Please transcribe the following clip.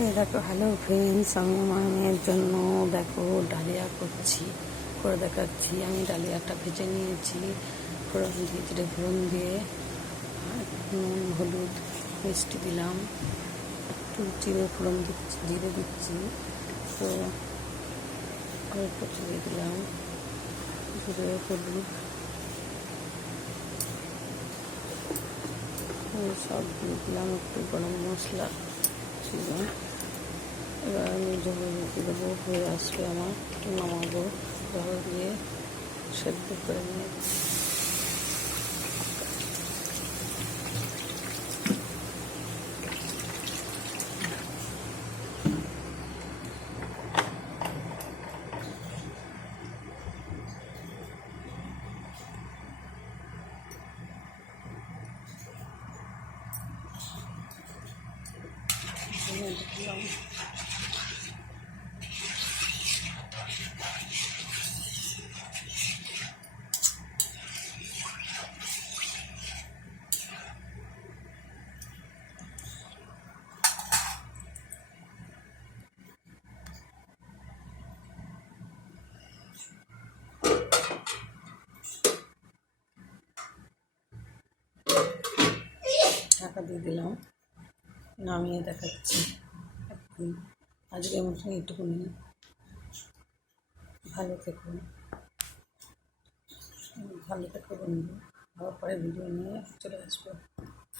এই দেখো, hello friends, আমি আমার মেয়ের জন্য দেখো ডালিয়া করে দেখাচ্ছি। আমি ডালিয়াটা ভেজে নিয়েছি, ফোড়ন দিয়ে, জিরে ফোড়ন দিয়ে, নুন হলুদ মিষ্টি দিলাম, একটু জিরে দিচ্ছি, তো অল্প জিরে দিলাম, জিরে হলুদ সব দিয়ে দিলাম, একটু গরম মশলা ছিল। এবার আমি জল দিয়ে দেবো, হয়ে আসবে আমার, একটু নামাবো, জল দিয়ে সেদ্ধ করে নিয়ে দিলাম। ঢাকা দিয়ে দিলাম, নামিয়ে দেখাচ্ছি। একদিন আজকের মতন এইটুকুনি, ভালো থেকো, বন্ধু। আবার পরে ভিডিও নিয়ে চলে আসবো।